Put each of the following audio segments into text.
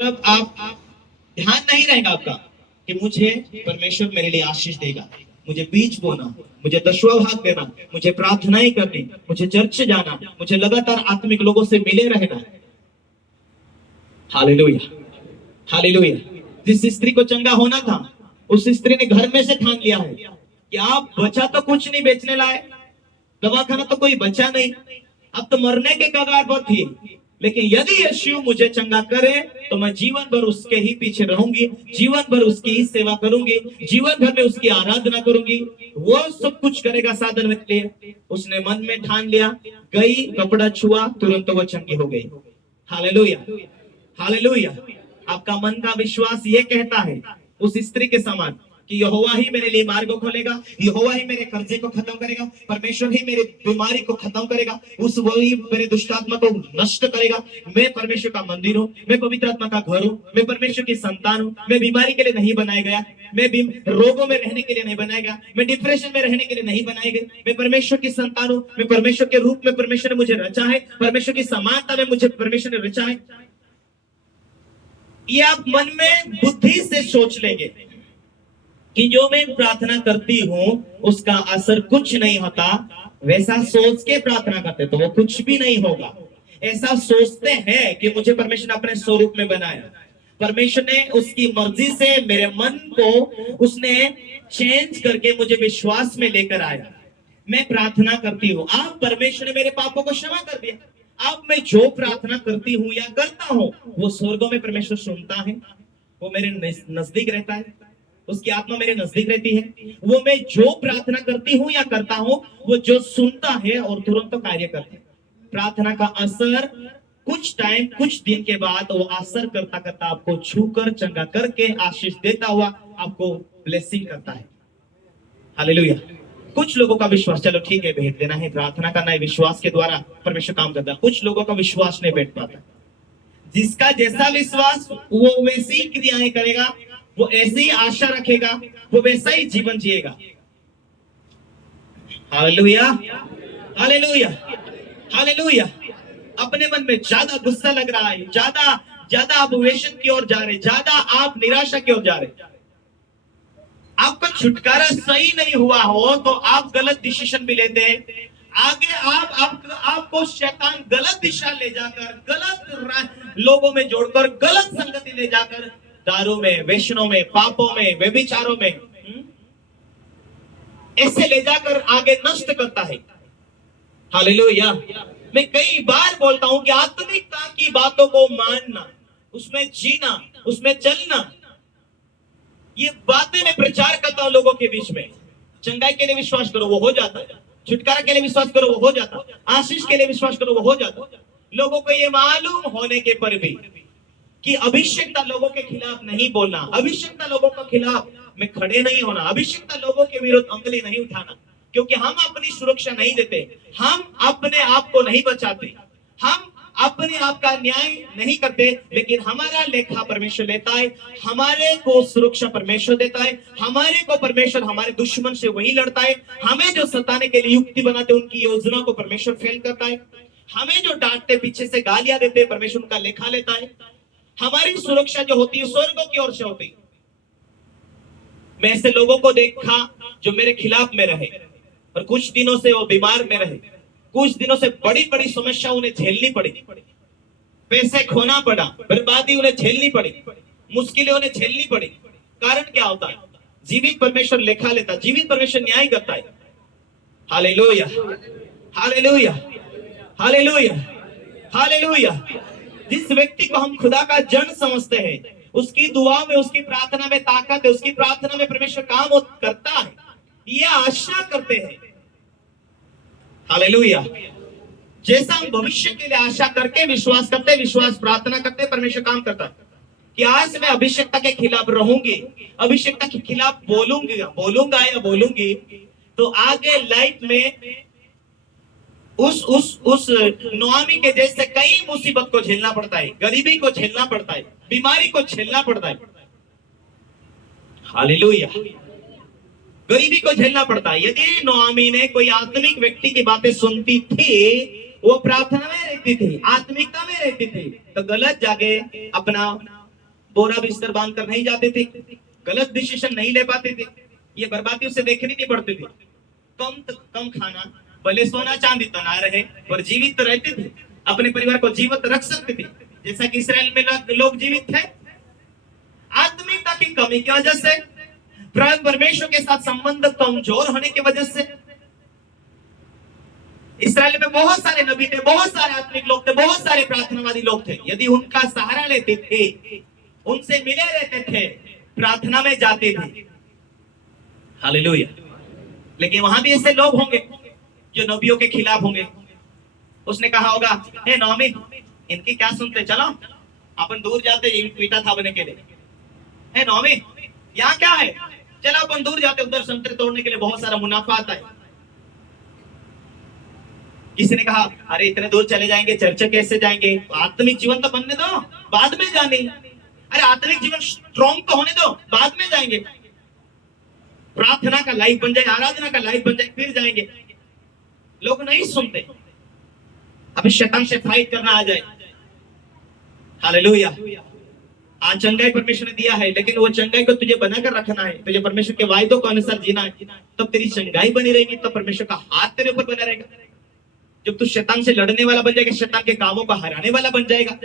तब आप ध्यान नहीं रहेगा आपका कि मुझे परमेश्वर मेरे लिए आशीष देगा, मुझे बीज बोना, मुझे दसवां भाग देना, मुझे प्रार्थनाएं करनी, मुझे चर्च जाना, मुझे लगातार आत्मिक लोगों से मिले रहना। Hallelujah, hallelujah. जिस स्त्री को चंगा होना था, उस स्त्री ने घर में से ठान लिया है कि आप बचा तो कुछ नहीं बेचने लाए, दवाखाना तो कोई बचा नहीं, अब तो मरने के कगार पर थी, लेकिन यदि यीशु मुझे चंगा करे तो मैं जीवन भर उसके ही पीछे रहूंगी, जीवन भर उसकी ही सेवा करूंगी, जीवन भर में उसकी आराधना करूंगी। वो सब कुछ करेगा साधन में लिए। उसने मन में ठान लिया, गई, कपड़ा छुआ, तुरंत वो चंगी हो गई। Hallelujah, hallelujah. आपका मन का विश्वास ये कहता है उस स्त्री के समान कि यहोवा ही मेरे लिए मार्ग खोलेगा, यहोवा ही मेरे कर्जे को खत्म करेगा, परमेश्वर ही मेरे बीमारी को खत्म करेगा, उस वही मेरे दुष्टात्मा को नष्ट करेगा। मैं परमेश्वर का मंदिर हूँ, मैं पवित्र आत्मा का घर हूँ, मैं परमेश्वर की संतान हूँ, मैं बीमारी के लिए नहीं बनाया गया, मैं रोगों में रहने के लिए नहीं बनाया गया, मैं डिप्रेशन में रहने के लिए नहीं बनाए गए, मैं परमेश्वर की संतान हूँ, मैं परमेश्वर के रूप में परमेश्वर ने मुझे रचा है, परमेश्वर की समानता में मुझे परमेश्वर ने रचा है। ये आप मन में बुद्धि से सोच लेंगे कि जो मैं प्रार्थना करती हूं उसका असर कुछ नहीं होता, वैसा सोच के प्रार्थना करते तो वो कुछ भी नहीं होगा। ऐसा सोचते हैं कि मुझे परमेश्वर ने अपने स्वरूप में बनाया, परमेश्वर ने उसकी मर्जी से मेरे मन को उसने चेंज करके मुझे विश्वास में लेकर आया। मैं प्रार्थना करती हूँ, आप परमेश्वर ने मेरे पापों को क्षमा कर दिया। अब मैं जो प्रार्थना करती हूँ या करता हूँ वो स्वर्गों में परमेश्वर सुनता है, वो मेरे नजदीक रहता है, उसकी आत्मा मेरे नजदीक रहती है। वो मैं जो प्रार्थना करती हूँ या करता हूँ वो जो सुनता है और तुरंत कार्य करता है। प्रार्थना का असर कुछ टाइम, कुछ दिन के बाद वो असर करता करता आपको छूकर चंगा करके आशीष देता हुआ आपको ब्लेसिंग करता है। हालेलुया। कुछ लोगों का विश्वास, चलो ठीक है, भेज देना है, प्रार्थना करना है, विश्वास के द्वारा परमेश्वर काम करता है। कुछ लोगों का विश्वास नहीं बैठ पाता। जिसका जैसा विश्वास वो वैसी क्रियाएं करेगा, वो ऐसी आशा रखेगा, वो वैसा ही जीवन जिएगा। Hallelujah, hallelujah, hallelujah. अपने मन में ज्यादा गुस्सा लग रहा है, ज्यादा ज्यादा आप वेशन की ओर जा रहे, ज्यादा आप निराशा की ओर जा रहे, आपका छुटकारा सही नहीं हुआ हो तो आप गलत डिसीजन भी लेते हैं। आगे आपको शैतान गलत दिशा ले जाकर, गलत लोगों में जोड़कर, गलत संगति ले जाकर, दारू में, वैष्णव में, पापों में, व्यभिचारों में ऐसे ले जाकर आगे नष्ट करता है। हालेलुया। मैं कई बार बोलता हूं कि आत्मिकता की बातों को मानना, उसमें जीना, उसमें चलना, ये बातें मैं प्रचार करता हूं लोगों के बीच में। चंगाई के लिए विश्वास करो वो हो जाता है, छुटकारा के लिए विश्वास करो वो हो जाता है, आशीष के लिए विश्वास करो वो हो जाता है। लोगों को ये मालूम होने के पर भी कि अभिषेकता लोगों के खिलाफ नहीं बोलना, अभिषेकता लोगों के खिलाफ में खड़े नहीं होना, अभिषेकता लोगों के विरुद्ध अंगुली नहीं उठाना, क्योंकि हम अपनी सुरक्षा नहीं देते, हम अपने आप को नहीं बचाते, हम अपने आप का न्याय नहीं करते, लेकिन हमारा लेखा परमेश्वर लेता है, हमारे को सुरक्षा परमेश्वर देता है, हमारे को परमेश्वर हमारे दुश्मन से वही लड़ता है, हमें जो सताने के लिए युक्ति बनाते उनकी योजना को परमेश्वर फेल करता है, हमें जो डांटते पीछे से गालियां देते परमेश्वर उनका लेखा लेता है। हमारी सुरक्षा जो होती है स्वर्गों की ओर से होती है। मैं ऐसे लोगों को देखा जो मेरे खिलाफ में रहे और कुछ दिनों से वो बीमार में रहे, कुछ दिनों से बड़ी बड़ी समस्या उन्हें झेलनी पड़ी, पैसे खोना पड़ा, बर्बादी उन्हें झेलनी पड़ी, मुश्किलें उन्हें झेलनी पड़ी। कारण क्या होता है? जीवित परमेश्वर लेखा लेता, जीवित परमेश्वर न्याय करता है। Hallelujah, hallelujah, hallelujah, hallelujah. जिस व्यक्ति को हम खुदा का जन समझते हैं, उसकी दुआ में, उसकी प्रार्थना में ताकत है, उसकी प्रार्थना में परमेश्वर काम करता है, ये आशा करते हैं। हालेलुया। जैसा हम भविष्य के लिए आशा करके विश्वास करते, विश्वास प्रार्थना करते, परमेश्वर काम करता है कि आज मैं अभिषेकता के खिलाफ रहूंगी, अभिषेकता के खिलाफ बोलूंगा या बोलूंगी, तो आगे लाइफ में उस नोआमी के जैसे कई मुसीबत को झेलना पड़ता है, गरीबी को झेलना पड़ता है, बीमारी को झेलना पड़ता है। हालेलुया। गरीबी को झेलना पड़ता है। यदि नोआमी ने कोई आत्मिक व्यक्ति की बातें सुनती थी, वो प्रार्थना में रहती थी, आत्मिकता में रहती थी, तो गलत जगह अपना बोरा बिस्तर बांध कर नहीं जाते थे, गलत डिसीजन नहीं ले पाते थे, ये बर्बादी उसे देखनी नहीं पड़ती थी। कम खाना, भले सोना चांदी तो ना रहे पर जीवित तो रहते थे, अपने परिवार को जीवित रख सकते थे, जैसा कि इसराइल में लोग जीवित थे। आत्मिकता की कमी की वजह से, परमेश्वर के साथ संबंध कमजोर होने की वजह से, इसराइल में बहुत सारे नबी थे, बहुत सारे आत्मिक लोग थे, बहुत सारे प्रार्थनावादी लोग थे। यदि उनका सहारा लेते थे, उनसे मिले रहते थे, प्रार्थना में जाते थे, हालेलुया। लेकिन वहां भी ऐसे लोग होंगे जो नबियों के खिलाफ होंगे। उसने कहा होगा, हे नौमी, इनकी क्या सुनते, चलो अपन दूर जाते पीटा था बने के लिए। हे नौमी, यहाँ क्या है, चलो अपन दूर जाते, उधर संतरे तोड़ने के लिए बहुत सारा मुनाफा आता है। किसी ने कहा, अरे इतने दूर चले जाएंगे, चर्चा कैसे जाएंगे, आत्मिक जीवन तो बनने दो, बाद में जाने। अरे आत्मिक जीवन स्ट्रॉन्ग तो होने दो, बाद में जाएंगे। प्रार्थना का लाइफ बन जाए, आराधना का लाइफ बन जाए, फिर जाएंगे। लोग नहीं सुनते। अभी शैतान से फाइट करना आ जाए, हालेलुया। आज चंगाई परमेश्वर ने दिया है, लेकिन वो चंगाई को तुझे बनाकर रखना है, तुझे परमेश्वर के वायदों के अनुसार जीना है, तब तेरी चंगाई बनी रहेगी, तब परमेश्वर का हाथ तेरे ऊपर बना रहेगा। जब तू शैतान से लड़ने वाला बन जाएगा, शैतान के कामों को हराने वाला बन जाएगा,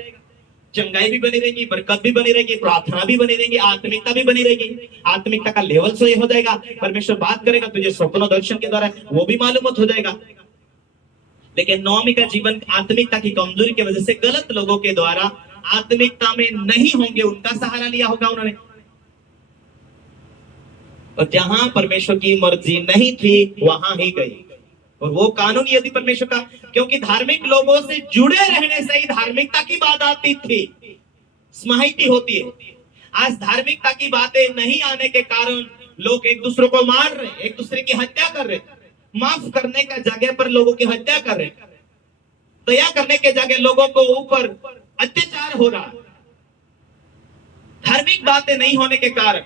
चंगाई भी बनी रहेगी, बरकत भी बनी रहेगी, प्रार्थना भी बनी रहेगी, आत्मिकता भी बनी रहेगी। आत्मिकता का लेवल सही हो जाएगा, परमेश्वर बात करेगा तुझे स्वप्न दर्शन के द्वारा, वो भी मालूम हो जाएगा। लेकिन नौमी का जीवन आत्मिकता की कमजोरी की वजह से गलत लोगों के द्वारा आत्मिकता में नहीं होंगे, उनका सहारा लिया होगा उन्होंने, और जहां परमेश्वर की मर्जी नहीं थी वहां ही गई। और वो कानून यदि परमेश्वर का, क्योंकि धार्मिक लोगों से जुड़े रहने से ही धार्मिकता की बात आती थी, स्माहिती होती है। आज धार्मिकता की बातें नहीं आने के कारण लोग एक दूसरे को मार रहे, एक दूसरे की हत्या कर रहे, माफ करने का जगह पर लोगों की हत्या कर रहे, दया करने के जगह लोगों को ऊपर अत्याचार हो रहा, धार्मिक बातें नहीं होने के कारण,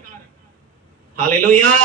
हालेलुया।